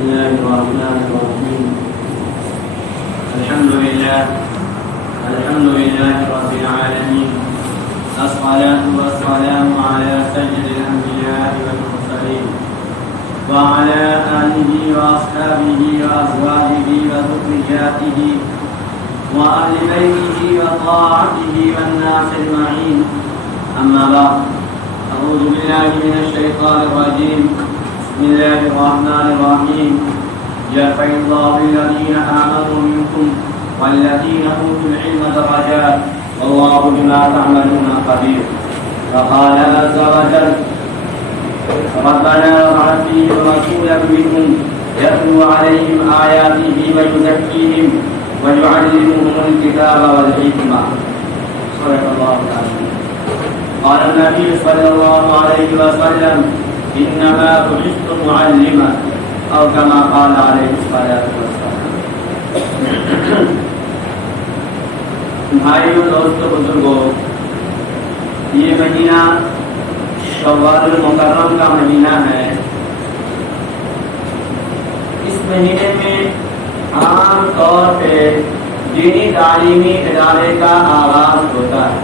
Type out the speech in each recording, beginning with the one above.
الله الرحمن الرحيم. الحمد لله رب العالمين. الصلاة والسلام على سيد الأنبياء والمرسلين وعلى آله وأصحابه وأزواجه وذرياته وأهل بيته وطاعته والناس أجمعين. أما بعد، أعوذ بالله من الشيطان الرجيم. بسم الله الرحمن الرحيم. يرفع الله الذين آمنوا منكم والذين أوتوا العلم درجات والله بما تعملون خبير. وقال عز وجل: ربنا وابعث فيهم رسولا منهم يتلو عليهم آياته ويزكيهم ويعلمهم الكتاب والحكمة. صدق الله العظيم. قال النبي صلى الله عليه وسلم: إنما بعثت معلما، أو كما قال عليه الصلاة والسلام. بھائیوں، دوستوں، بزرگوں، یہ مہینہ شوال المکرم کا مہینہ ہے. اس مہینے میں عام طور پہ دینی تعلیمی ادارے کا آغاز ہوتا ہے،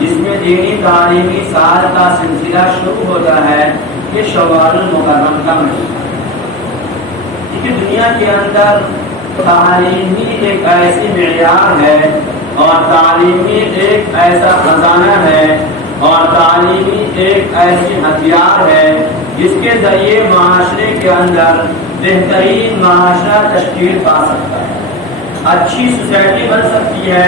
جس میں دینی تعلیمی سال کا سلسلہ شروع ہوتا ہے. یہ شوال المکرم کا مہینہ، کیونکہ دنیا کے اندر تعلیمی ایک ایسی معیار ہے اور تعلیمی ایک ایسا خزانہ ہے اور تعلیمی ایک ایسی ہتھیار ہے جس کے ذریعے معاشرے کے اندر بہترین معاشرہ تشکیل پا سکتا ہے، اچھی سوسائٹی بن سکتی ہے،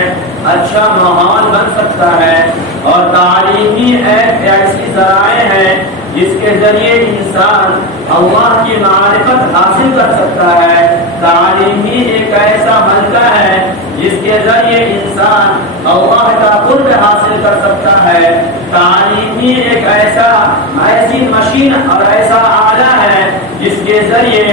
اچھا ماحول بن سکتا ہے. اور تعلیمی ایک ایسی ذرائع ہے جس کے ذریعے انسان اللہ کی معرفت حاصل کر سکتا ہے. تعلیمی ایک ایسا ملکہ ہے جس کے ذریعے انسان اللہ کا قرب حاصل کر سکتا ہے. تعلیمی ایک ایسی مشین اور ایسا آلہ ہے جس کے ذریعے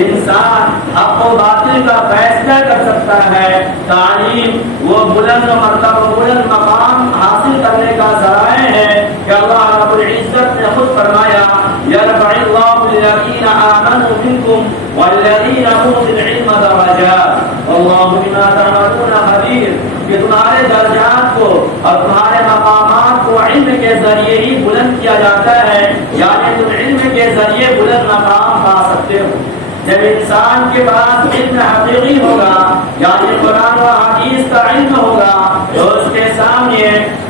انسان حق و باطل کا فیصلہ کر سکتا ہے. تعلیم وہ بلند مرتبہ بلند مقام حاصل کرنے کا ذرائع ہے کہ اللہ رب العزت نے خود فرمایا: یرفع اللہ الذین آمنوا منکم والذین اوتوا العلم درجات واللہ بما تعملون خبیر. کہ تمہارے درجات کو اور تمہارے مقامات کو علم کے ذریعے ہی بلند کیا جاتا ہے، یعنی تم علم کے ذریعے بلند مقام پا سکتے ہو. جب انسان کے پاس علم حقیقی ہوگا، یعنی قرآن و حدیث کا علم ہوگا، تو اس کے سامنے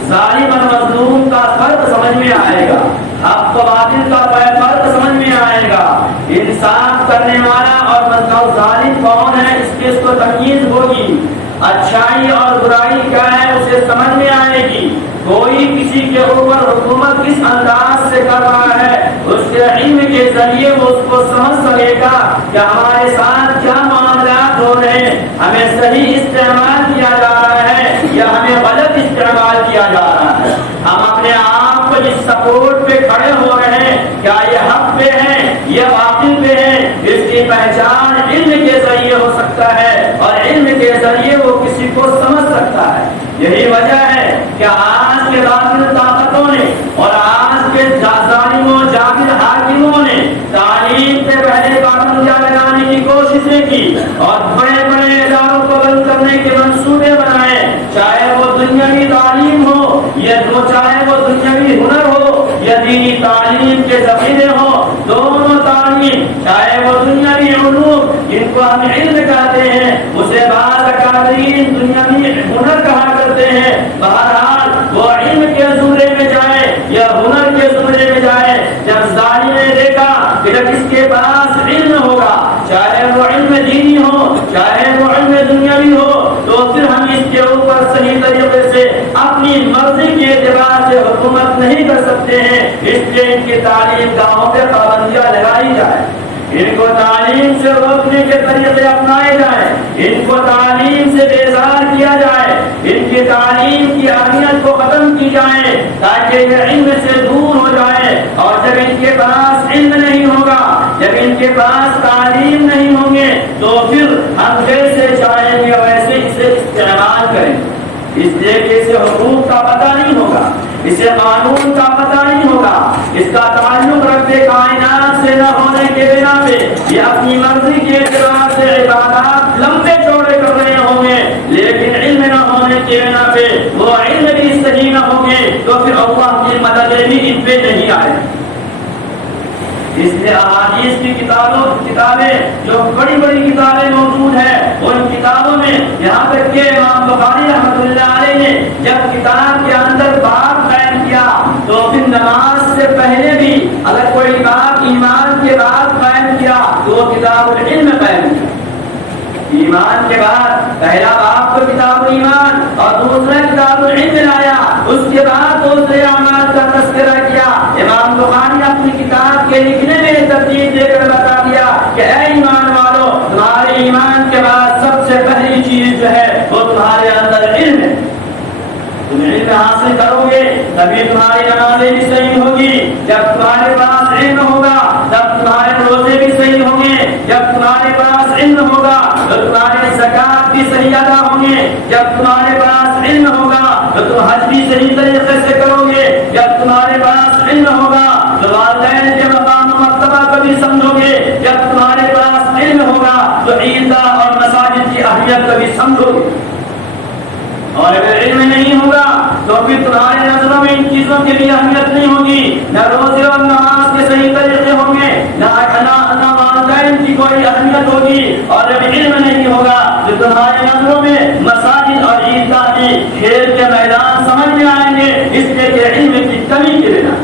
ظالم اور مظلوم کا فرق سمجھ میں آئے گا، حق و باطل کا فرق سمجھ میں آئے گا. انصاف کرنے والا اور ظالم کون ہے اس کو تمیز ہوگی. اچھائی اور برائی کیا ہے اسے سمجھ میں آئے گی. کوئی کسی کے اوپر حکومت کس انداز سے کر رہا ہے، اس کے علم کے ذریعے وہ اس کو سمجھ سکے گا کہ ہمارے ساتھ کیا معاملات ہو رہے ہیں، ہمیں صحیح استعمال کیا جا رہا ہے یا ہمیں غلط استعمال کیا جا رہا ہے. ہم اپنے آپ کو جس سپورٹ پہ کھڑے ہو رہے ہیں، کیا یہ حق پہ ہے یا باطل پہ ہے، اس کی پہچان علم کے ذریعے ہو سکتا ہے اور علم کے ذریعے وہ کسی کو سمجھ سکتا ہے. یہی وجہ ہے کہ آج کے باطل طاقتوں نے اور آج کے ظالموں جاہل حاکموں نے تعلیم پہ پہلے پابندیاں لگانے کی کوششیں کی اور بڑے بڑے اداروں کو بند کرنے کے منصوبے بنائے، چاہے وہ دنیاوی تعلیم ہو یا چاہے وہ دنیاوی ہنر ہو یا دینی تعلیم کے ذخیرے ہو. دونوں تعلیم، چاہے وہ دنیاوی علوم جن کو ہم علم کہتے ہیں، اسے بعض اکابرین دنیاوی ہنر کہا کرتے ہیں. بہرحال وہ علم کے زمرے میں جائے یا ہنر کے زمرے میں جائے. جب ظالم نے دیکھا کہ جب اس کے پاس علم ہوگا، چاہے وہ علم دینی ہو چاہے وہ علم دنیاوی ہو، تو پھر ہم اس کے اوپر صحیح طریقے سے اپنی مرضی کے اعتبار سے حکومت نہیں کر سکتے ہیں. اس لیے ان کی تعلیم گاہوں پہ پابندیاں لگائی جائے، ان کو تعلیم سے روکنے کے طریقے اپنائے جائیں، ان کو تعلیم سے بیزار کیا جائے، ان کی تعلیم کی اہمیت کو ختم کی جائے تاکہ یہ علم سے دور ہو جائے. اور جب ان کے پاس علم نہیں ہوگا، جب ان کے پاس تعلیم نہیں ہوں گے، تو پھر ہم جیسے چاہیں گے ویسے اسے استعمال کریں. اس لیے کہ اسے حقوق کا پتہ نہیں ہوگا، اسے قانون کا پتہ نہیں ہوگا، اس کا تعلق رب کائنات سے نہ ہونے ہونے کے بنا پہ یہ اپنی مرضی کے اعتبار سے عبادات لمبے چوڑے کر رہے ہوں گے، لیکن علم نہ ہونے کے بنا پہ وہ علم بھی صحیح نہ ہوں گے، تو پھر اللہ کی مدد بھی ان پہ نہیں آئے۔ اس لیے احادیث کی کتابیں جو بڑی بڑی کتابیں موجود ہیں، ان کتابوں میں یہاں تک کہ امام بخاری رحمۃ اللہ علیہ نے جب کتاب کے اندر باب قائم کیا تو پھر نماز سے پہلے بھی اگر کوئی باب ایمان کے بعد قائم کیا تو وہ کتاب العلم قائم کیا۔ ایمان کے بعد پہلا باب تو کتاب ایمان اور دوسرا کتاب العلم لایا، اس کے بعد دوسرے اعمال کا تذکرہ کیا۔ امام بخاری اپنی کتاب کے لکھنے میں ترتیب دے کر بتا دیا کہ اے ایمان والو، تمہارے ایمان کے بعد سب سے پہلی چیز جو ہے وہ تمہارے اندر علم ہے۔ تم علم حاصل کرو گے تبھی تمہاری نمازیں بھی صحیح ہوگی، جب تمہارے پاس علم ہوگا تب تمہارے روزے بھی صحیح ہوں گے، جب تمہارے پاس علم ہوگا تو تمہارے زکات بھی صحیح ادا ہوں گے، جب تمہارے پاس علم ہوگا تو تم حج بھی صحیح طریقے سے کرو گے، جب تمہارے پاس علم ہوگا تو والدین کے مقام و مرتبہ کو بھی سمجھو گے، جب تمہارے پاس علم ہوگا تو عیدگاہ اور مساجد کی اہمیت کو بھی سمجھو گے۔ اور اگر علم نہیں ہوگا تو پھر تمہارے نظروں میں ان چیزوں کی بھی اہمیت نہیں ہوگی، نہ روزے اور نماز کے صحیح طریقے ہوں گے، نہ والدین کی کوئی اہمیت ہوگی، اور جب علم نہیں ہوگا تو تمہارے نظروں میں مساجد اور عیدگاہ بھی کھیل کے میدان سمجھ میں آئیں گے، اس لیے کہ علم کی کمی کے بنا۔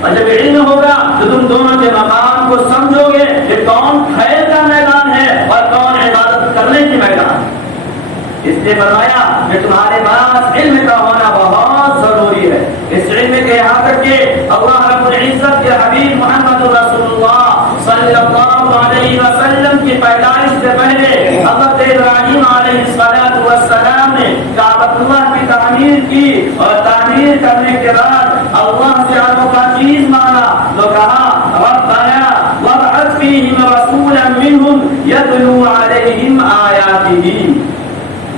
اور جب علم ہوگا تو تم دونوں کے مقام کو سمجھو گے کہ کون کھیل کا میدان ہے اور کون عبادت کرنے کی میدان ہے۔ اس نے فرمایا کہ تمہارے پاس علم کا ہونا بہت ضروری ہے، اس علم کے یہاں تک کہ اللہ رب العزت کے حبیب محمد رسول اللہ صلی اللہ علیہ وسلم کی پیدائش سے پہلے حضرت ابراہیم علیہ السلام نے کعبۃ اللہ کی تعمیر کی، اور تعمیر کرنے کے بعد اللہ سے انوکھا چیز مانگا تو کہا ربنا وابعث فیہم رسولا منہم یتلو علیہم آیاتہ،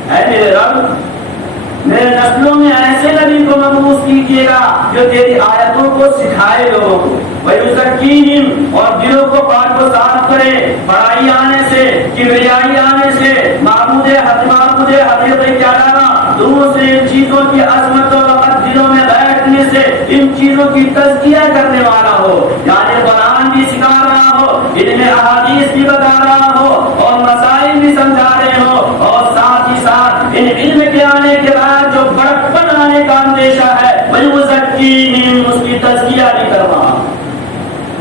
اے میرے رب میرے نسلوں میں ایسے نبی کو مبعوث کیجیے گا جو تیری آیتوں کو سکھائے لوگوں کو، وَيُزَكِّيهِمْ اور دلوں کو پاک و صاف کرے بڑائی آنے سے، کبریائی آنے سے، معبود حقیقی کے علاوہ دوسری چیزوں کی عظمت و وقت دلوں میں بیٹھنے سے ان چیزوں کی تزکیہ کرنے والا ہو، یعنی قرآن بھی سکھا رہا ہو، علم احادیث بھی بتا رہا ہو، اور مسائل بھی سمجھا رہے ہو، اور ساتھ ہی ساتھ ان علم کے آنے کے بعد جو بڑکپن آنے کا اندیشہ ہے وَيُزَكِّيهِمْ اس کی تزکیہ بھی کر رہا ہوں۔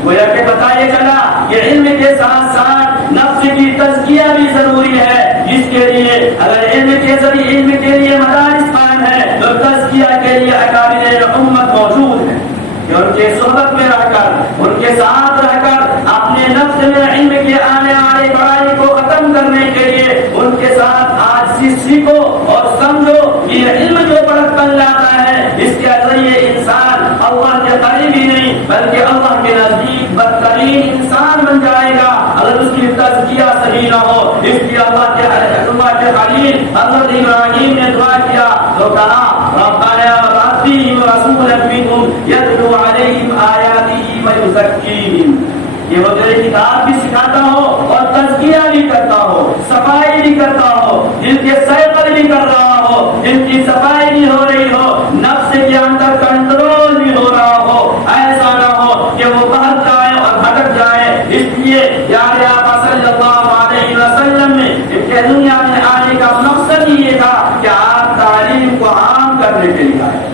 گویا کہ بتایا چلا کہ علم کے ساتھ ساتھ نفس کی تزکیہ بھی ضروری ہے، جس کے لیے اگر علم کے ذریعے علم کے لیے مدارس قائم ہے تو تزکیہ کے لیے اکابر امت موجود ہیں کہ ان کے صحبت میں رہ کر، ان کے ساتھ رہ کر اپنے نفس میں علم کے آنے والے بڑائی کو ختم کرنے کے لیے ان کے ساتھ آج سیکھو اور سمجھو یہ علم جو بڑکپن لاتا ہے اس کے ذریعے انسان اللہ کے قریب ہی نہیں بلکہ اللہ کے نزدیک بدترین انسان بن جائے گا اگر اس کی تزکیہ صحیح نہ ہو۔ اس لیے اللہ کے خلیل حضرت ابراہیم نے دعا کیا تو کہا ربنا وابعث فیہم رسولا منہم یتلو علیہم آیاتہ ویزکیہم، یہ وہ تیری کتاب بھی سکھاتا ہو اور تزکیہ بھی کرتا ہو، صفائی بھی کرتا ہو، جن کے سیقل بھی کر رہا ہو، جن کی صفائی بھی ہو رہی ہو، نفس کے اندر کنٹرول بھی ہو رہا ہو، ایسا نہ ہو کہ وہ بہت جائے اور بھٹک جائے۔ اس لیے پیارے آقا صلی اللہ علیہ وسلم نے کہ دنیا میں آنے کا مقصد ہی یہ تھا کہ آپ تعلیم کو عام کرنے کے لیے آئے،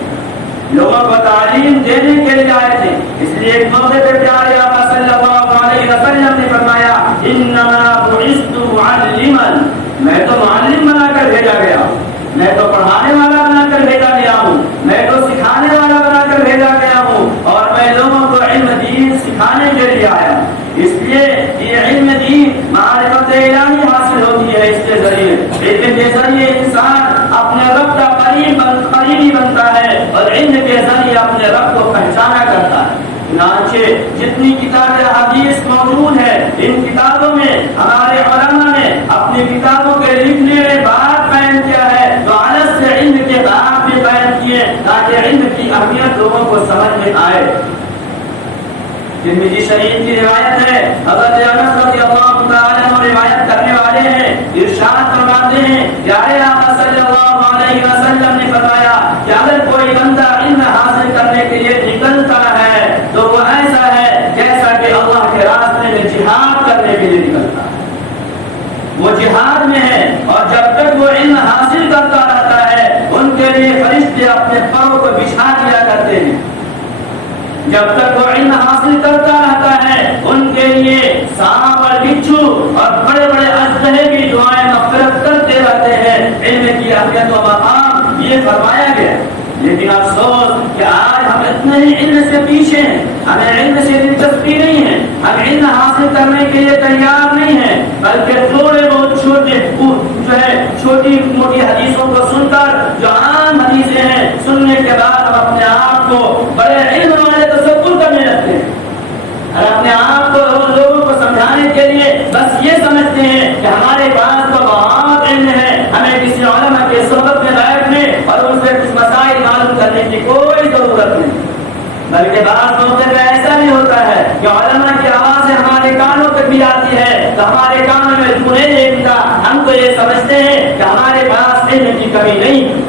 لوگوں کو تعلیم دینے کے لیے آئے تھے۔ اس لیے ایک موقع پہ پیارے آقا صلی اللہ علیہ وسلم نے فرمایا انما بعثت معلما، میں تو معلم بنا کر بھیجا گیا ہوں، میں تو پڑھانے والا بنا کر بھیجا گیا ہوں، میں تو سکھانے والا بنا کر بھیجا گیا ہوں، اور میں لوگوں کو علم دین سکھانے کے لیے آیا ہوں۔ اس لیے یہ علم دین معرفت الہی حاصل ہوتی ہے، اس کے ذریعے علم کے ذریعے انسان اپنے رب کا قریبی بنتا ہے اور علم کے ذریعے اپنے رب کو پہچانا کرتا ہے۔ چنانچہ جتنی کتابیں حدیث موجود ہیں ان کتابوں میں ہمارے علماء نے اپنی کتابوں کے لکھنے میں بات بیان کیا ہے تو علت سے علم کے بات بھی بیان کیے تاکہ علم کی اہمیت لوگوں کو سمجھ میں آئے۔ ترمذی شریف کی روایت ہے، حضرت انس رضی اللہ تعالی عنہ روایت کرنے والے ہیں، ارشاد فرماتے ہیں پیارے آقا صلی اللہ علیہ وسلم نے فرمایا کہ اگر کوئی بندہ علم حاصل کرنے کے لیے نکلتا ہے تو وہ ایسا ہے جیسا کہ اللہ کے راستے میں جہاد کرنے کے لیے نکلتا ہے، وہ جہاد میں ہے، اور جب تک وہ علم حاصل کرتا رہتا ہے ان کے لیے فرشتے اپنے پاؤں کو بچھا دیا کرتے ہیں، جب تک وہ علم حاصل کرتا رہتا ہے ان کے لیے سانپ اور بچھو اور بڑے بڑے اژدہے بھی دعائیں مغفرت کرتے رہتے ہیں۔ علم کی اہمیت و مقام یہ فرمایا گیا، لیکن افسوس کہ آج ہم اتنے ہی علم سے پیچھے ہیں، ہمیں علم سے دلچسپی نہیں ہے، ہم علم حاصل کرنے کے لیے تیار نہیں ہیں، بلکہ تھوڑے بہت چھوٹی موٹی حدیثوں کو سن کر جو عام حدیثیں ہیں سننے کے بعد ہم اپنے آپ کو بڑے علم والے تصور کرنے لگتے ہیں، اور اپنے آپ کو لوگوں کو سمجھانے کے لیے بس یہ سمجھتے ہیں کہ ہمارے پاس تو بہت علم ہے، ہمیں کسی علماء کے صحبت میں بیٹھنے اور ان سے کچھ مسائل معلوم کرنے کی کوئی ضرورت نہیں، بلکہ بعض موقع پہ ایسا بھی ہوتا ہے کہ علماء کی آواز ہمارے کانوں تک بھی آتی ہے تو ہمارے کانوں میں سنے دیتا، ہم تو یہ سمجھتے ہیں کہ ہمارے پاس علم کی کمی نہیں۔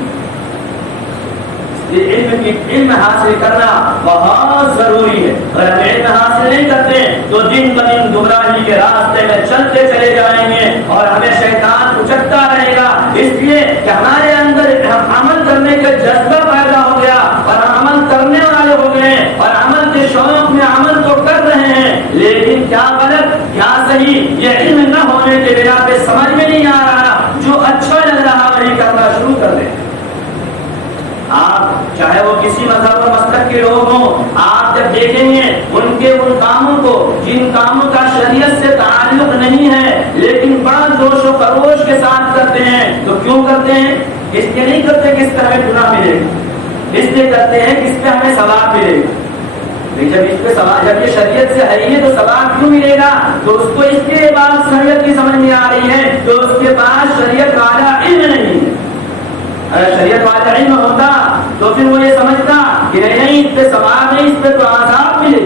علم حاصل کرنا بہت ضروری ہے، اگر ہم علم حاصل نہیں کرتے تو دن بدن گمراہی کے راستے میں چلتے چلے جائیں گے اور ہمیں شیطان اچکتا رہے گا، اس لیے کہ ہمارے اندر ہم عمل کرنے کا جذبہ پیدا ہو گیا اور ہم عمل کرنے والے ہو گئے اور عمل کے شوق میں عمل تو کر رہے ہیں، لیکن کیا غلط کیا صحیح یہ علم نہ ہونے کے بنا پہ سمجھ میں نہیں آ رہا، جو اچھا لگ رہا وہی کرنا شروع کر دیں۔ آپ چاہے وہ کسی مذہب و مسلک کے لوگ ہوں، آپ جب دیکھیں گے ان کے ان کاموں کو جن کاموں کا شریعت سے تعلق نہیں ہے لیکن بڑا جوش و خروش کے ساتھ کرتے ہیں، تو کیوں کرتے ہیں؟ اس لیے نہیں کرتے کہ اس پہ ہمیں گناہ ملے گا، اس لیے کرتے ہیں کہ اس پہ ہمیں ثواب ملے گا۔ جب اس پہ ثواب، جب یہ شریعت سے ہے یہ تو ثواب کیوں ملے گا؟ تو اس کو اس کے بعد شریعت کی سمجھ میں آ رہی ہے تو اس کے پاس شریعت والا علم نہیں ہے۔ اگر شریعت والا علم ہوتا تو پھر وہ یہ سمجھتا کہ نہیں اس پہ ثواب نہیں، اس پہ تو عذاب ملے۔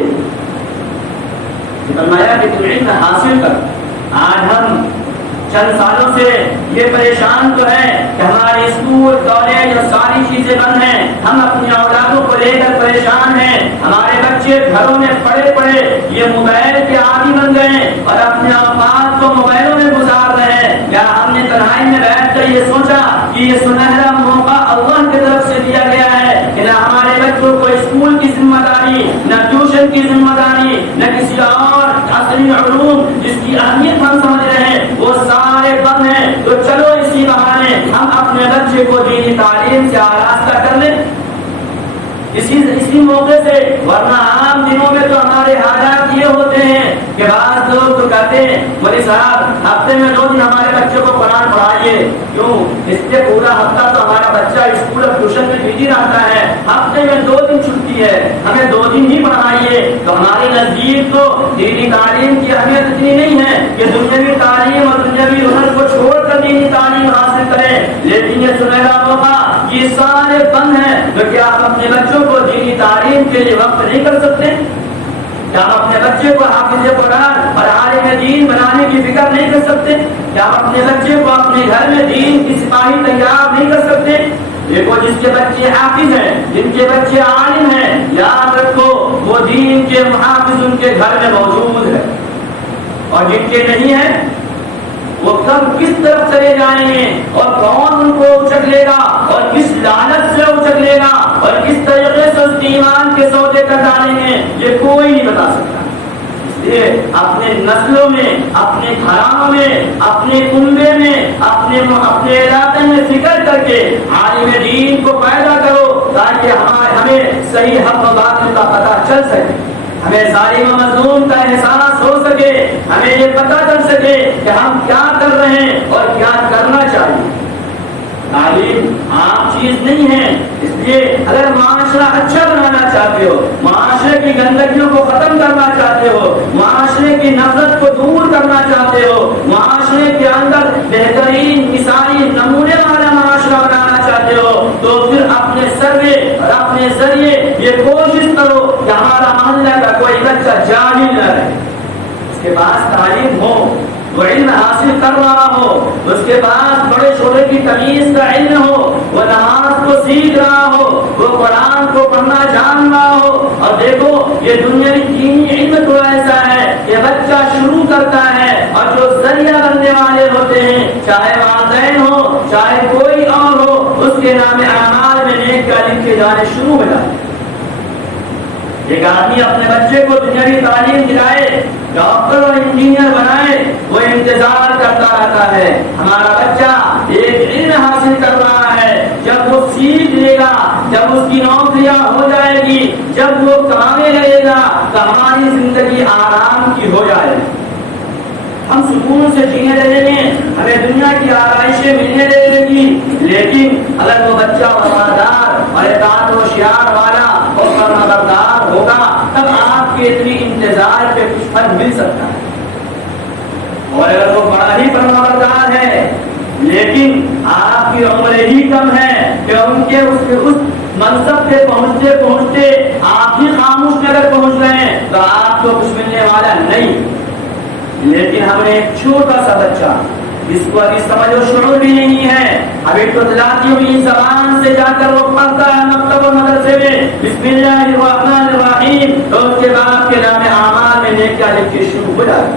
فرمایا کہ تم علم حاصل کر۔ آج ہم چند سالوں سے یہ پریشان تو ہے کہ ہمارے اسکول کالج اور ساری چیزیں بند ہیں، ہم اپنی اولادوں کو لے کر پریشان ہیں، ہمارے بچے گھروں میں پڑے پڑے یہ موبائل کے عادی بن گئے اور اپنے اوقات کو موبائلوں میں گزار رہے ہیں۔ کیا ہم نے تنہائی میں بیٹھ کر یہ سوچا کہ یہ سنہرا موقع اللہ کی طرف سے دیا گیا ہے کہ نہ ہمارے بچوں کو اسکول کی ذمہ داری، نہ ٹیوشن کی ذمہ داری، نہ کسی اور عصری علوم جس کی اہمیت ہم سمجھ رہے ہیں وہ سارے بند ہیں، تو چلو اسی بہانے ہم اپنے بچے کو دینی تعلیم سے آراستہ کر لیں اسی موقع سے، ورنہ عام دنوں میں تو ہمارے حالات یہ ہوتے ہیں کہ بعض لوگ تو کہتے ہیں مولوی صاحب ہفتے میں 2 دن ہمارے بچے کو قرآن پڑھائیے، کیوں؟ اس لیے پورا ہفتہ تو ہمارا بچہ اسکول اور ٹیوشن میں بزی رہتا ہے، ہفتے میں 2 دن چھٹی ہے، ہمیں 2 دن ہی پڑھائیے۔ تو ہمارے نزدیک تو دینی تعلیم کی اہمیت اتنی نہیں ہے کہ دنیاوی تعلیم اور دنیاوی ہنر کو چھوڑ کر دینی تعلیم حاصل کریں، لیکن یہ سنہرا موقع یہ سارے بند ہیں، تو کیا ہم اپنے بچوں کو دینی تعلیم کے لیے وقت نہیں کر سکتے؟ کیا ہم اپنے بچے کو حافظ قرآن اور عالم دین بنانے کی فکر نہیں کر سکتے؟ کیا ہم اپنے بچے کو اپنے گھر میں دین کی سپاہی تیار نہیں کر سکتے؟ دیکھو جس کے بچے حافظ ہیں، جن کے بچے عالم ہیں، یاد رکھو وہ دین کے محافظ ان کے گھر میں موجود ہے، اور جن کے نہیں ہیں وہ کب کس طرف چلے جائیں گے اور کون ان کو اچک لے گا اور کس لعنت سے اچک لے گا اور کس طریقے سے اس ایمان کے سودے کر ڈالیں گے یہ کوئی نہیں بتا سکتا۔ اس لیے اپنے نسلوں میں، اپنے گھرانوں میں، اپنے کنبے میں، اپنے علاقے میں فکر کر کے عالم دین کو پیدا کرو تاکہ ہمیں صحیح حق و باطل کا پتہ چل سکے، ہمیں ظالم و مظلوم کا احساس ہو سکے، ہمیں یہ پتہ چل سکے کہ ہم کیا کر رہے ہیں اور کیا کرنا چاہیے۔ تعلیم عام چیز نہیں ہے، اس لیے اگر معاشرہ اچھا بنانا چاہتے ہو، معاشرے کی گندگیوں کو ختم کرنا چاہتے ہو، معاشرے کی نفرت کو دور کرنا چاہتے ہو، معاشرے کے اندر بہترین مثالی نمونے والا معاشرہ بنانا چاہتے ہو، تو پھر اپنے سروے اور اپنے ذریعے یہ کوشش کرو کہ ہمارا محلہ کا کوئی بچہ جاہل نہ رہے۔ اس کے پاس تعلیم ہو، وہ علم حاصل کر رہا ہو، اس کے پاس بڑے چھوٹے کی تمیز کا علم ہو، وہ نماز کو سیکھ رہا ہو، وہ قرآن کو پڑھنا جان رہا ہو. اور دیکھو یہ دنیاوی دینی علم تو ایسا ہے کہ بچہ شروع کرتا ہے اور جو ذریعہ بننے والے ہوتے ہیں چاہے والدین ہو چاہے کوئی اور ہو، اس کے نام اعمال میں نیک کا لکھے جانے شروع ہو جاتے ہیں. ایک آدمی اپنے بچے کو دنیاوی تعلیم دلائے، ڈاکٹر اور انجینئر بنائے، وہ انتظار کرتا رہتا ہے ہمارا بچہ ایک علم حاصل کر رہا ہے، جب وہ سیکھ لے گا، جب اس کی نوکریاں ہو جائے گی، جب وہ کمانے لگے گا تو ہماری زندگی آرام کی ہو جائے گی، ہم سکون سے جینے لگیں گے، ہمیں دنیا کی آرائشیں ملنے لگے گی. لیکن اگر وہ بچہ وفادار اور اطاعت و شیار والا اور فرمانبردار ہوگا تب آپ کے اتنی انتظار پہ کچھ پھل مل سکتا ہے. اور اگر وہ بڑا ہی فرمانبردار ہے لیکن آپ کی عمر ہی کم ہے کہ ان کے اس منصب پہ پہنچتے پہنچتے آپ ہی خاموش نگر پہنچ رہے ہیں تو آپ کو کچھ ملنے والا نہیں. لیکن ہم نے ایک چھوٹا سا بچہ جس کو ابھی سمجھ و شعور بھی نہیں ہے، ابھی تو دلاتی ہوئی زبان سے جا کر وہ پڑھتا ہے مکتب و مدرسے میں بسم اللہ الرحمن الرحیم، تو اس کے باپ کے نام اعمال میں نیکیاں لکھی شروع ہو جاتی.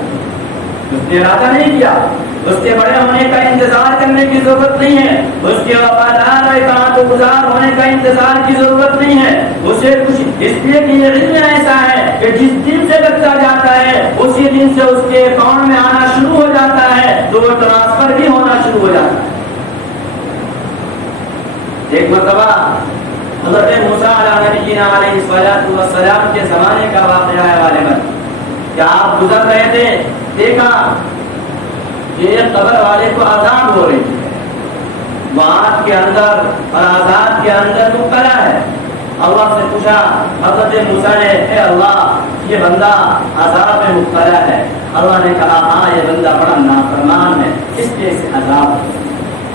اس نے ارادہ نہیں کیا، اس کے بڑے ہونے کا انتظار کرنے کی ضرورت نہیں ہے، اس کے وفادار اور اطاعت گزار ہونے کا انتظار کی ضرورت نہیں ہے. اسے کچھ اس لیے کہ یہ علم ایسا ہے کہ جس دن سے بچہ جاتا ہے اسی دن سے اس کے اکاؤنٹ میں آنا شروع ہو جاتا ہے تو وہ ٹرانسفر بھی ہونا شروع ہو جاتا ہے. ایک مرتبہ حضرت موسیٰ علیہ السلام کے زمانے کا واقعہ ہے غالباً کہ آپ گزر رہے تھے، دیکھا کہ ایک قبر والے کو عذاب ہو رہی ہے، وعد کے اندر اور عذاب کے اندر مبتلا ہے. اللہ سے پوچھا حضرت موسیٰ نے، اے اللہ یہ بندہ عذاب میں مبتلا ہے. اللہ نے کہا ہاں یہ بندہ بڑا نافرمان ہے اس لیے اسے عذاب ہے.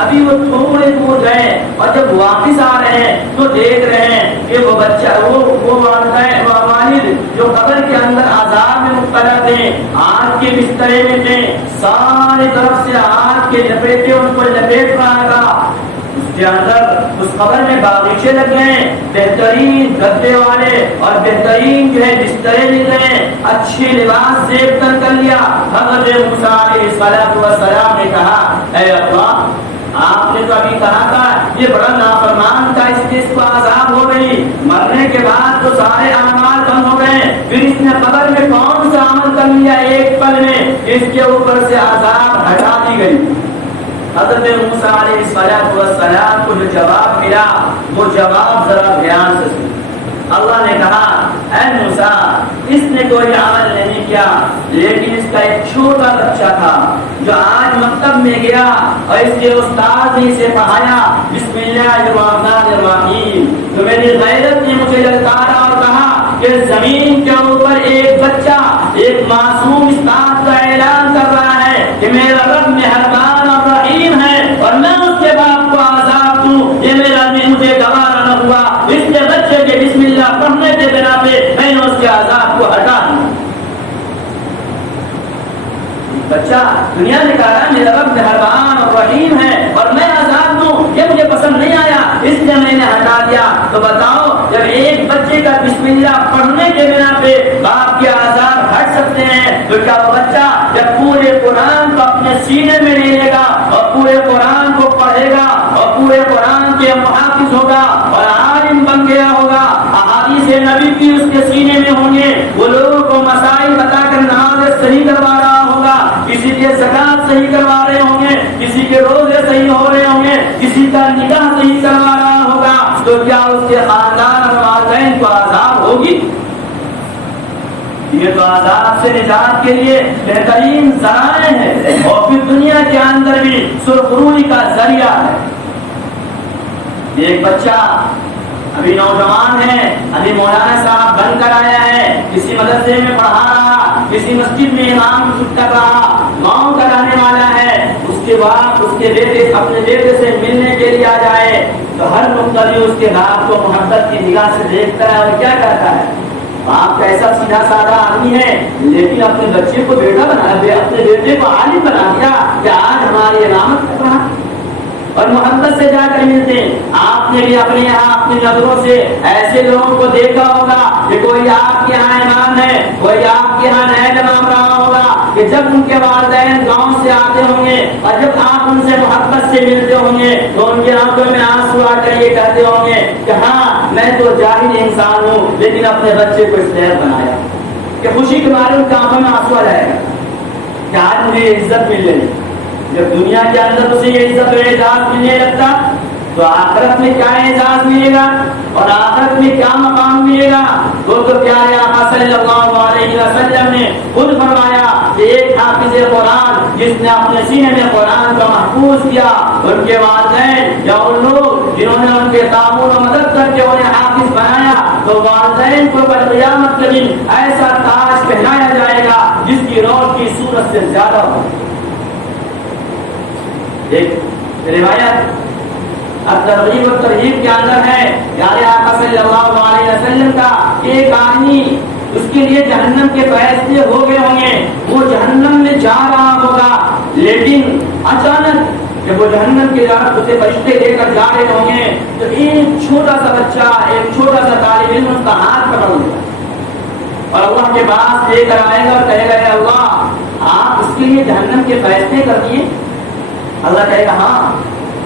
ابھی وہ تھوڑے دور گئے اور جب واپس آ رہے ہیں تو دیکھ رہے ہیں کہ وہ بچہ وہ والد جو قبر کے اندر عذاب میں مبتلا تھے آگ کے بسترے میں تھے، سارے طرف سے آگ کے لپیٹے ان کو لپیٹ رہا تھا. اس کے اندر اس قبر میں باغیچے لگ گئے، بہترین گدے والے اور بہترین جو ہے بسترے مل گئے، اچھے لباس زیب کر لیا. حضرت موسیٰ علیہ السلام نے کہا اے اللہ آپ نے تو ابھی کہا تھا یہ بڑا نافرمان تھا اس لیے اس کو عذاب ہو گئی، مرنے کے بعد تو سارے اعمال بند ہو گئے، پھر اس نے قبر میں کون سا عمل کر لیا ایک پل میں اس کے اوپر سے عذاب ہٹا دی گئی. حضرت موسیٰ علیہ السلام کو جو جواب ملا وہ جواب ذرا دھیان سے سنو. اللہ نے کہا اے موسیٰ اس نے کوئی عمل نہیں کیا لیکن اس کا ایک چھوٹا بچہ تھا جو آج مکتب میں گیا اور اس کے استاد نے اسے پڑھایا بسم اللہ الرحمن الرحیم، تو میری غیرت نے مجھے للکارا اور کہا کہ زمین کے اوپر ایک بچہ ایک معصوم اس بات کا اعلان کر رہا ہے کہ میرا رب مہربان اور رحیم ہے اور میں اس کے باپ کو عذاب دوں یہ میرا مجھے گوارا نہ ہوا. اس کے بچے کے بسم اللہ پڑھنے کے بنا پہ میں نے اس کے عذاب کو ہٹا دیا. بچہ دنیا نے کہا میرا رب مہربان اور رحیم ہے اور میں عذاب دوں یہ مجھے پسند نہیں آیا اس لیے میں نے ہٹا دیا. تو بتاؤ جب ایک بچے کا بسم اللہ پڑھنے کے بنا پہ باپ کے عذاب ہٹ سکتے ہیں تو کیا وہ بچہ جب پورے قرآن کو اپنے سینے میں لے لے گا اور پورے قرآن کو پڑھے گا اور پورے قرآن کے محافظ ہوگا اور عالم بن گیا ہوگا، احادیث نبی کی اس کے سینے میں ہوں گے، وہ لوگوں کو مسائل بتا کر نماز صحیح کروا رہا ہوگا، کسی کے زکات صحیح کروا رہے ہوں گے، کسی کے روزے صحیح ہو رہے ہوں گے، کسی کا نکاح صحیح کروا رہا ہوگا، تو کیا اس کے خاندان اور والدین کو عذاب ہوگی؟ یہ تو عذاب سے نجات کے لیے بہترین ذرائع ہے اور پھر دنیا کے اندر بھی سرخروئی کا ذریعہ ہے. ایک بچہ ابھی نوجوان ہے، ابھی مولانا صاحب بن کر آیا ہے، کسی مدرسے میں پڑھا رہا، کسی مسجد میں امام کر رہا، گاؤں کا رہنے والا ہے، اس کے باپ اس کے بیٹے اپنے بیٹے سے ملنے کے لیے آ جائے تو ہر مختلف اس کے باپ کو محبت کی نگاہ سے دیکھتا ہے اور کیا کہتا ہے آپ ایسا سیدھا سادہ آدمی ہے لیکن اپنے بچے کو بیٹا بنا دیا, اپنے بیٹے کو عالم بنا دیا کہ آج ہماری علامت کر رہا اور محبت سے جا کر ملتے ہیں. آپ نے بھی اپنے یہاں اپنی نظروں سے ایسے لوگوں کو دیکھا ہوگا کہ کوئی آپ کے یہاں امام ہے, کوئی آپ کے یہاں نائب امام رہا ہوگا کہ جب ان کے والدین گاؤں سے آتے ہوں گے اور جب آپ ان سے محبت سے ملتے ہوں گے تو ان کی آنکھوں میں آنسو آ کر یہ کہتے ہوں گے کہ ہاں میں تو جاہل انسان ہوں لیکن اپنے بچے کو اس لیے بنایا کہ خوشی کے مارے ان کی آنکھوں میں آنسو آ جائے گا کہ آج مجھے عزت مل رہی. جب دنیا کے اندر اسے یہ عزت و اعزاز ملنے لگتا تو آخرت میں کیا اعزاز ملے گا اور آخرت میں کیا مقام ملے گا. وہ تو پیارے آقا صلی اللہ علیہ وسلم نے خود فرمایا کہ ایک حافظ قرآن جس نے اپنے سینے میں قرآن کو محفوظ کیا, ان کے والدین یا ان لوگ جنہوں نے ان کے تعاون و مدد کر کے انہیں حافظ بنایا تو والدین کو کل قیامت کے دن ایسا تاج پہنایا جائے گا جس کی روشنی سورج سے زیادہ ہو. ایک روایت الترغیب و ترہیب کے اندر ہے پیارے آقا صلی اللہ علیہ وسلم کا ایک آدمی اس کے لیے جہنم کے فیصلے ہو گئے ہوں گے, وہ جہنم میں جا رہا ہوگا لیکن اچانک جب وہ جہنم کی طرف اسے فرشتے لے کر جا رہے ہوں گے تو ایک چھوٹا سا بچہ, ایک چھوٹا سا طالب علم اس کا ہاتھ پکڑ لے اور اللہ کے پاس لے کر آئے گا اور کہے گا اللہ آپ اس کے لیے جہنم کے فیصلے کر دیے. اللہ کہے گا ہاں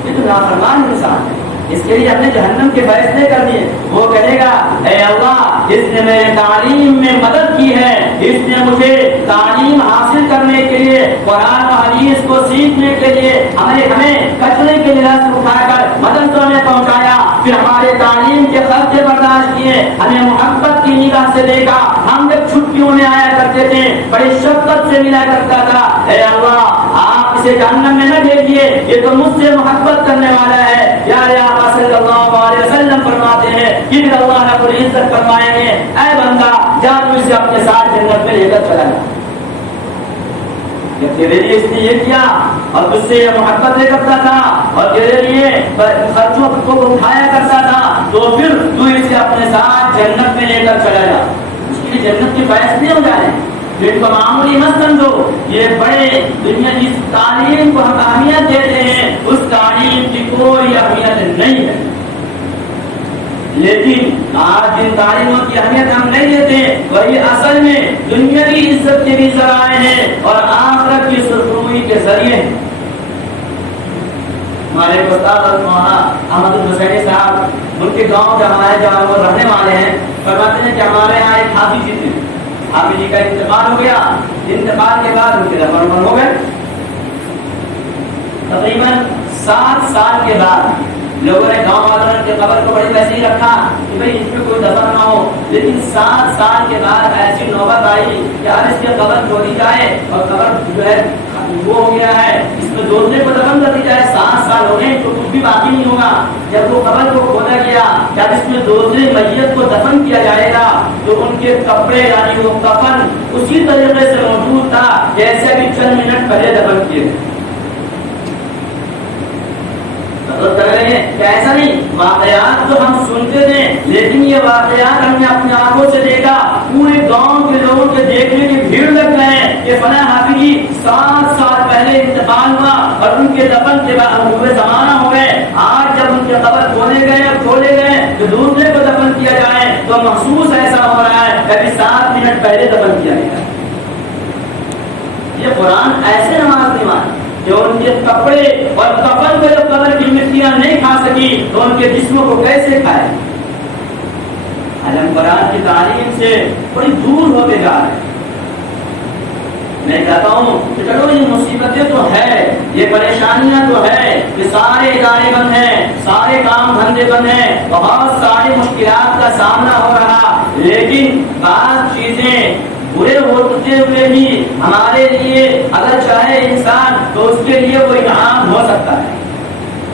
یہ تو نافرمان انسان ہے, اس کے لیے ہم نے جہنم کے فیصلے کر دیے. وہ کہے گا اے اللہ اس نے میرے تعلیم میں مدد کی ہے, اس نے مجھے تعلیم حاصل کرنے کے لیے قرآن و حدیث کو سیکھنے کے لیے ہمیں کچرے کے لحاظ اٹھا کر مدرسوں میں پہنچایا, پھر ہمارے تعلیم کے خرچے برداشت کیے, ہمیں محبت کی نگاہ سے دیکھا, ہم جب چھٹیوں میں آیا کرتے تھے بڑی شفقت سے ملا کرتا تھا. اے اللہ آپ اسے جہنم میں نہ بھیجیے, یہ تو مجھ سے محبت کرنے والا ہے. پیارے آقا صلی اللہ علیہ وسلم فرماتے ہیں کہ پھر اللہ رب العزت فرمائیں گے اے بندہ جا تو اسے اپنے ساتھ جنت میں لے کر چلا جا. تیرے لیے اس نے یہ کیا اور تجھ سے یہ محبت لے کرتا تھا اور تیرے لیے خرچوں کو اٹھایا کرتا تھا تو پھر تو اسے اپنے ساتھ جنت میں لے کر چلا جا. اس کے لیے جنت کے فیصلے ہو جائیں. ان کو معمولی مت سمجھو, یہ بڑے دنیا جس تعلیم کو ہم اہمیت دیتے ہیں اس تعلیم کی کوئی اہمیت نہیں ہے. لیکن آج جن تعلیموں کی اہمیت ہم نہیں دیتے وہی اصل میں دنیا کی عزت کے بھی ذرائع ہیں اور آخرت کی سرخروئی کے ذریعے ہیں. ہمارے استاد مولانا احمد الحسینی صاحب ان کے گاؤں کے ہمارے جہاں وہ رہنے والے ہیں فرماتے ہیں کہ ہمارے یہاں ایک حافظ جی تھے, حافظ جی کا انتقال ہو گیا. انتقال کے بعد ان کے دفن ہو گئے. تقریباً 7 سال کے بعد لوگوں نے گاؤں والوں نے قبر کو بڑی ویسے رکھا کہ بھئی اس میں کوئی دفن نہ ہو, لیکن 7 سال کے بعد ایسی نوبت آئی کہ اب اس کی قبر کھودی جائے اور قبر جو ہے وہ ہو گیا ہے اس میں دوسرے کو دفن کر دی جائے. 7 سال ہو گئے تو کچھ بھی باقی نہیں ہوگا. جب وہ قبر کو کھودا گیا جب اس میں دوسرے میت کو دفن کیا جائے گا تو ان کے کپڑے یعنی وہ کفن اسی طریقے سے موجود تھا جیسے ابھی چند منٹ پہلے دفن کیے. ایسا نہیں, واقعات تو ہم سنتے تھے لیکن یہ واقعات ہم نے اپنی آنکھوں سے دیکھا. پورے گاؤں کے لوگوں کے دیکھنے کی بھیڑ لگ گئے کہ فلاں حافظ جی 7 سال پہلے انتقال ہوا اور ان کے دفن کے بعد ہوئے زمانہ ہو گئے. آج جب ان کے قبر کھولے گئے تو دوسرے کو دفن کیا جائے تو محسوس ایسا ہو رہا ہے کبھی 7 منٹ پہلے دفن کیا گیا. یہ قرآن ایسے نماز نہیں مانی جو ان کے کپڑے اور کفن کو جب قبر کی مٹیاں نہیں کھا سکی تو ان کے جسموں کو کیسے کھائے. ہم قرآن کی تعلیم سے بڑی دور ہوتے جا رہے ہیں. میں کہتا ہوں کہ چلو یہ مصیبتیں تو ہے, یہ پریشانیاں تو ہے کہ سارے ادارے بند ہیں, سارے کام دھندے بند ہیں, بہت ساری مشکلات کا سامنا ہو رہا, لیکن بعض چیزیں برے ہوتے ہوئے بھی ہمارے لیے اگر چاہے انسان تو اس کے لیے وہ انعام ہو سکتا ہے.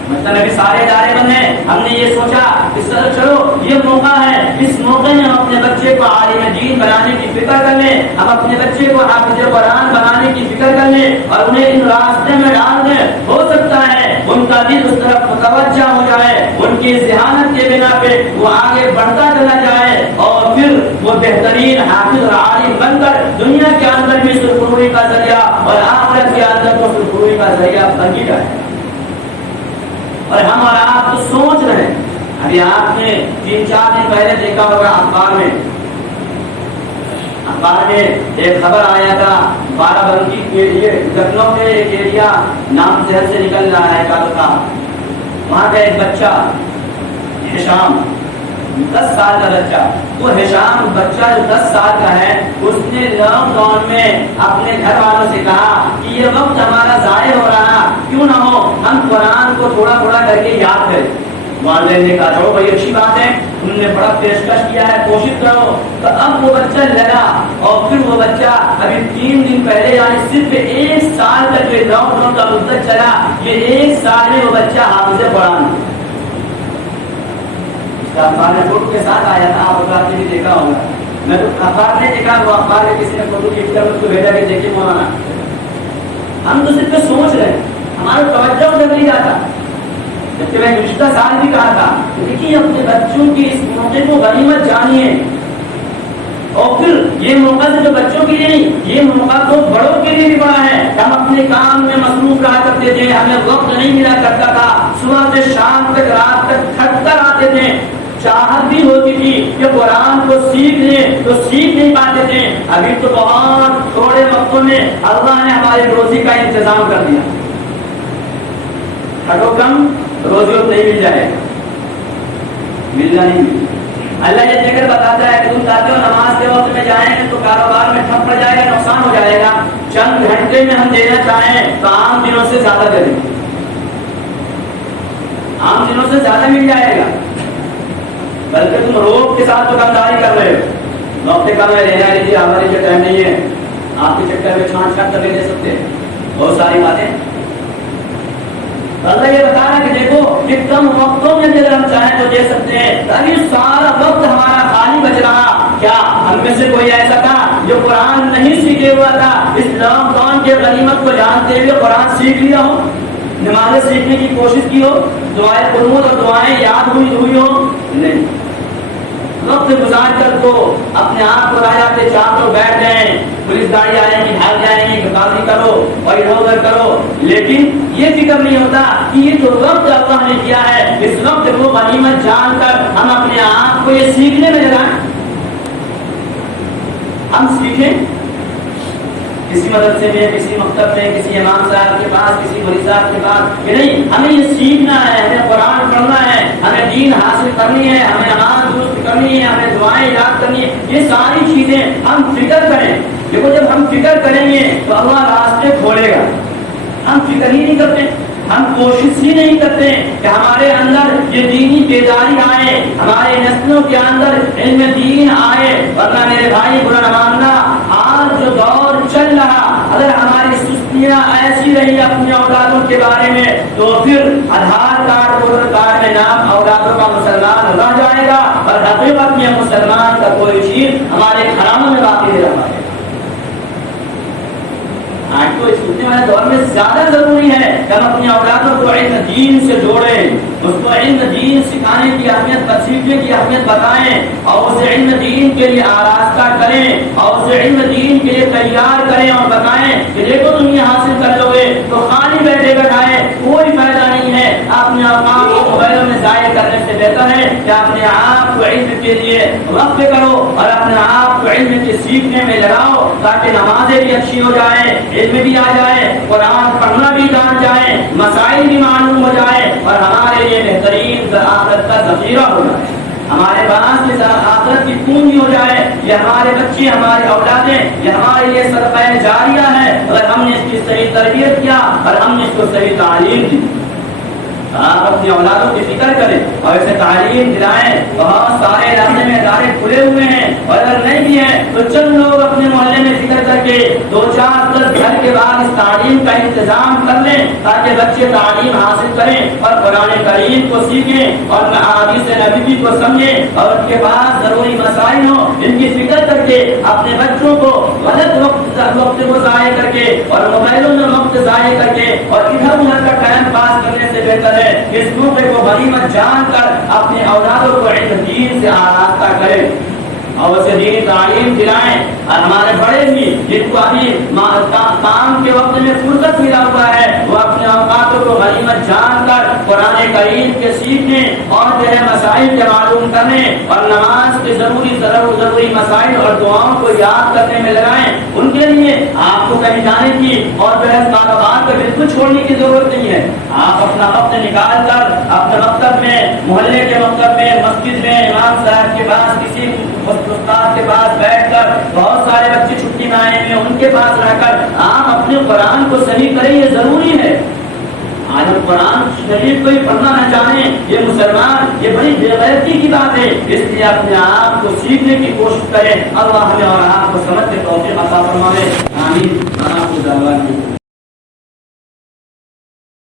مطلب ابھی سارے ادارے بند ہیں, ہم نے یہ سوچا کہ چلو یہ موقع ہے, اس موقع میں ہم اپنے بچے کو عالم دین بنانے کی فکر کر لیں, ہم اپنے بچے کو حافظ قرآن بنانے کی فکر کر لیں اور انہیں ان راستے میں ڈال دیں. ہو سکتا ہے ان کا دل اس طرف متوجہ ہو جائے, ان کی ذہانت کے بنا پہ وہ آگے بڑھتا چلا جائے اور پھر وہ بہترین حافظ اور عالم بن کر دنیا کے اندر بھی سرخروئی کا ذریعہ اور آخرت کے اندر تو سرخروئی کا ذریعہ بن ہی جائے. اور ہم اور آپ تو سوچ رہے ہیں, ابھی آپ نے 3-4 دن پہلے دیکھا ہوگا اخبار میں ایک خبر آیا تھا, بارہ بنکی کے لیے لکھنؤ میں ایک ایریا نام شہر سے نکل رہا ہے کا, وہاں کا ایک بچہ ہشام 10 سال کا بچہ, وہ ہشام بچہ جو 10 سال کا ہے, اس نے لاک ڈاؤن میں اپنے گھر والوں سے کہا کہ یہ وقت ہمارا ضائع ہو رہا, کیوں نہ ہو ہم قرآن کو تھوڑا تھوڑا کر کے یاد کریں. والدین نے کہا چلو بھائی اچھی بات ہے, تم نے بڑا پیشکش کیا ہے, کوشش کرو. تو اب وہ بچہ لگا, اور پھر وہ بچہ ابھی 3 دن پہلے یعنی صرف 1 سال تک جو لاک ڈاؤن کا مدت چلا, یہ 1 سال میں وہ بچہ حافظ قرآن. اخبار میں فوٹو کے ساتھ آیا تھا, آپ نے بھی دیکھا ہوگا. میں تو اخبار نہیں دیکھا, وہ اخبار میں کسی نے فوٹو کھینچ کر اس کو بھیجا کہ دیکھیے مولانا. ہم تو صرف سوچ رہے ہیں, ہمارا توجہ ادھر نہیں جاتا. جبکہ میں گزشتہ سال بھی کہا تھا, دیکھیے اپنے بچوں کی اس موقع کو غنیمت جانیے, اور پھر یہ موقع سے جو بچوں کے لیے نہیں, یہ موقع تو بڑوں کے لیے بھی بڑا ہے. ہم اپنے کام میں مصروف رہا کرتے تھے, ہمیں وقت نہیں ملا کرتا تھا, صبح سے شام تک رات تک تھک کر آتے تھے, چاہت بھی ہوتی تھی کہ قرآن کو سیکھ لیں تو سیکھ نہیں پاتے تھے. ابھی تو بہت تھوڑے وقتوں میں اللہ نے ہماری روزی کا انتظام کر دیا. ہٹو کم روزی نہیں مل جائے گا, ملنا نہیں ملے. اللہ یہ ذکر بتاتا ہے کہ تم چاہتے ہو نماز کے وقت میں جائیں گے تو کاروبار میں ٹھپ پڑ جائے گا, نقصان ہو جائے گا. چند گھنٹے میں ہم دینا چاہیں تو عام دنوں سے زیادہ دے دیں, عام دنوں سے زیادہ مل جائے گا. بلکہ تم روب کے ساتھ دکانداری کر رہے ہو, نوکتے کا میں رہنا لیجیے, ہماری جو ٹائم نہیں ہے, آپ کے چکر میں چھانٹ چھانٹ کر دے سکتے ہیں بہت ساری باتیں. اللہ یہ بتا رہا ہے کہ دیکھو کہ کم وقتوں میں اگر ہم چاہیں تو دے سکتے ہیں, تاکہ سارا وقت ہمارا خالی بچ رہا. کیا ہم میں سے کوئی ایسا تھا جو قرآن نہیں سیکھے ہوا تھا, اس لاک ڈاؤن کے غنیمت کو جانتے ہوئے قرآن سیکھ لیا ہو, نمازیں سیکھنے کی کوشش کی ہو, دعائیں قنوت اور دعائیں یاد ہوئی ہو؟ نہیں. وقت گزار کر تو اپنے آپ کو راجا کے چاہتے بیٹھ جائیں, پولیس گاڑی آئے گی, بھاگ جائیں گی, غازی کرو اور ادھر ادھر کرو, لیکن یہ فکر نہیں ہوتا کہ یہ جو وقت اللہ نے کیا ہے, اس وقت کو غنیمت جان کر ہم اپنے آپ کو یہ سیکھنے میں لگائیں. ہم سیکھیں کسی مدرسے میں, کسی مکتب میں, کسی امام صاحب کے پاس, کسی مولوی صاحب کے پاس, کہ نہیں ہمیں یہ سیکھنا ہے, ہمیں قرآن پڑھنا ہے, ہمیں دین حاصل کرنی ہے, ہمیں نماز درست کرنی ہے, ہمیں دعائیں یاد کرنی ہے. یہ ساری چیزیں ہم فکر کریں. دیکھو جب ہم فکر کریں گے تو اللہ راستے کھولے گا. ہم فکر ہی نہیں کرتے, ہم کوشش ہی نہیں کرتے کہ ہمارے اندر یہ دینی بیداری آئے, ہمارے نسلوں کے اندر علم دین آئے. ورنہ میرے بھائی برا نہ ماننا, آج جو دور چل رہا, اگر ہماری سستیاں ایسی رہی اپنے اولادوں کے بارے میں, تو پھر آدھار کارڈ ووٹر کارڈ میں نام اولادوں کا مسلمان رہ جائے گا, اور حقیقت میں مسلمان کا کوئی چیز ہمارے گھرانوں میں باقی نہیں رہ پائے گا. آج تو اس سننے والے دور میں زیادہ ضروری ہے کہ ہم اپنی اولادوں کو علم دین سے جوڑیں, اس کو علم دین سکھانے کی اہمیت, سیکھنے کی اہمیت بتائیں, اور اسے علم دین کے لیے آراستہ کریں, اور اسے علم دین کے لیے تیار کریں, اور بتائیں کہ دیکھو تم یہ حاصل کر لو گے تو خالی بیٹھے بیٹھائے کوئی فائدہ نہیں ہے. اپنے اوقات کو موبائلوں میں ضائع کرنے سے بہتر ہے کہ اپنے آپ کو علم کے لیے وقف کرو, اور اپنے آپ کو علم کے سیکھنے میں لگاؤ, تاکہ نمازیں بھی اچھی ہو جائیں, علم بھی آ جائے, قرآن پڑھنا بھی جان جائے, مسائل بھی معلوم ہو جائے, اور ہمارے لیے بہترین آخرت کا ذخیرہ ہو جائے, ہمارے پاس اس آخرت کی پونجی ہو جائے. یہ ہمارے بچے, ہماری اولادیں, یہ ہمارے لیے صدقہ جاریہ ہے اگر ہم نے اس کی صحیح تربیت کیا اور ہم نے اس کو صحیح تعلیم دی. آپ اپنی اولادوں کی فکر کریں اور اسے تعلیم دلائیں. بہت سارے علاقے میں ادارے کھلے ہوئے ہیں, اور اگر نہیں بھی ہیں تو چند لوگ اپنے محلے میں فکر کر کے 2-4 گھر کے بعد اس تعلیم کا انتظام کر لیں, تاکہ بچے تعلیم حاصل کریں اور قرآن کریم کو سیکھیں اور احادیث نبوی کو سمجھیں, اور ان کے پاس ضروری مسائل ہوں ان کی فکر کر کے اپنے بچوں کو غلط وقت کو ضائع کر کے اور موبائلوں میں وقت ضائع کر کے اور ادھر ادھر کا ٹائم پاس کرنے سے بہتر ہے اس موقع کو غنیمت جان کر اپنے اولادوں کو علم دین سے آراستہ کریں. اور اسے دینی تعلیم دلائیں. اور ہمارے بڑے بھی جن کو ابھی کام کے وقت میں فرصت ملا ہوا ہے وہ اپنے اوقاتوں کو غنیمت جان کر قرآن کریم کے سیکھنے اور جو ہے مسائل کے معلوم کرنے اور نماز کے ضروری مسائل اور دعاؤں کو یاد کرنے میں لگائیں. ان کے لیے آپ کو کہیں جانے کی اور جو ہے کاروبار کو بالکل چھوڑنے کی ضرورت نہیں ہے. آپ اپنا وقت نکال کر اپنے مکتب میں, محلے کے مکتب میں, مسجد میں, امام صاحب کے پاس, کسی استاد کے پاس بیٹھ کر, بہت سارے بچے چھٹی میں آئے ہیں ان کے پاس رہ کر آپ اپنے قرآن کو صحیح کریں. یہ ضروری ہے. آج ہم قرآن شریف کو ہی پڑھنا نہ چاہیں یہ مسلمان, یہ بڑی بے غیرتی کی بات ہے. اس لیے اپنے آپ کو سیکھنے کی کوشش کریں. اللہ ہمیں اور آپ کو سمجھ کے توفیق عطا فرمائے. آمین.